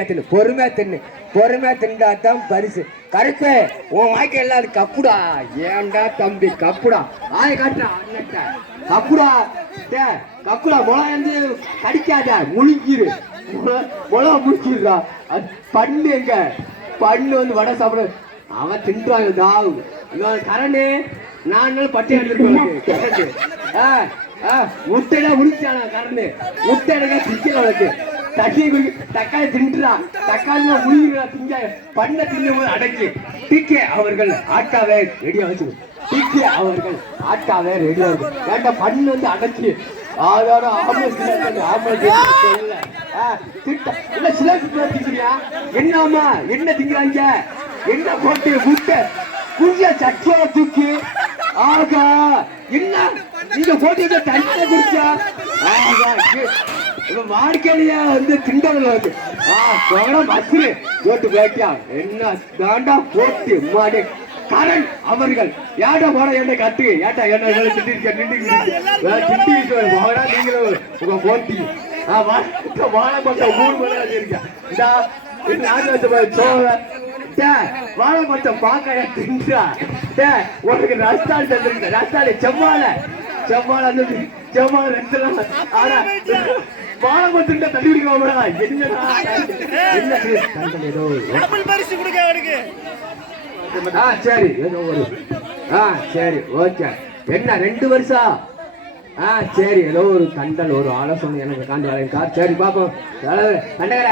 தின்னு பொறுமையா தின்னு. பொறுமையா தின்றா தான் பரிசு. கருப்பு உன் வாய்க்கு எல்லாரும் கப்புடா. ஏன்டா தம்பி கப்புடா. ஆய காட்டுறா கப்புடா. டே கப்புடா. முளை வந்து கடிக்காத முழுங்கிரு. முளை முளை முழுக்கிடுறா அது பண்ணு எங்க? பண்ணு வந்து வடை சாப்பிட. அவன் தின்றாங்க தாவு இவன் கரணு நான் பட்டி எடுத்துருக்கேன் கரண்டு ஆ ஆ முட்டையில முடிச்சானா கரணு முட்டை எடுக்க திக்கல வளர்க்கு தண்ணி குடி தக்காளி தின்றான் தக்காளி முடிக்கிறா திங்க பண்ண தின்னும் போது அடக்கி டிகே அவர்கள் ஆட்டாவே ரெடியா வச்சு டிகே அவர்கள் ஆட்டாவே ரெடியா இருக்கு ஏன்டா பண்ணு வந்து அடக்கி அதோட ஆம்பளை ஆம்பளை இல்ல திட்ட இல்ல சிலம்பு திங்கிறியா? என்னம்மா என்ன திங்கிறாங்க? என்ன போட்டு முட்டை? குஞ்ச சட்டியோட தூக்கி ஆகா என்ன? நீங்க போட்டு தண்ணியை குடிச்சா? ஆகா வாடிக்கையிலேயே வந்து திண்டதுல வந்து ஆ போட மசுரு போட்டு போயிட்டியா என்ன தாண்டா போட்டு மாடி கரண் அவர்கள் ஏடா போட என்ன கட்டு ஏட்டா என்ன திட்டிருக்க நின்று போடா நீங்களும் உங்க போட்டி ஆ வாழை வாழை மட்டை மூணு மணி நேரம் இருக்கா சோழ டே, வாழை மட்டம் பாக்க தின்றா உனக்கு ரஸ்தாளி தந்துருக்க ரஸ்தாளி செம்மால அந்த ரெண்டுலாம் ஆனா தள்ளி என்னடா? ஆ சரி. ஏதோ ஒரு ஆ சரி. ஓகே. என்ன ரெண்டு வருஷம் ஆ சரி. ஏதோ ஒரு கண்டல் ஒரு ஆலோசனை எனக்கு காண்டு வரேன் சரி பாப்போம். கண்டகர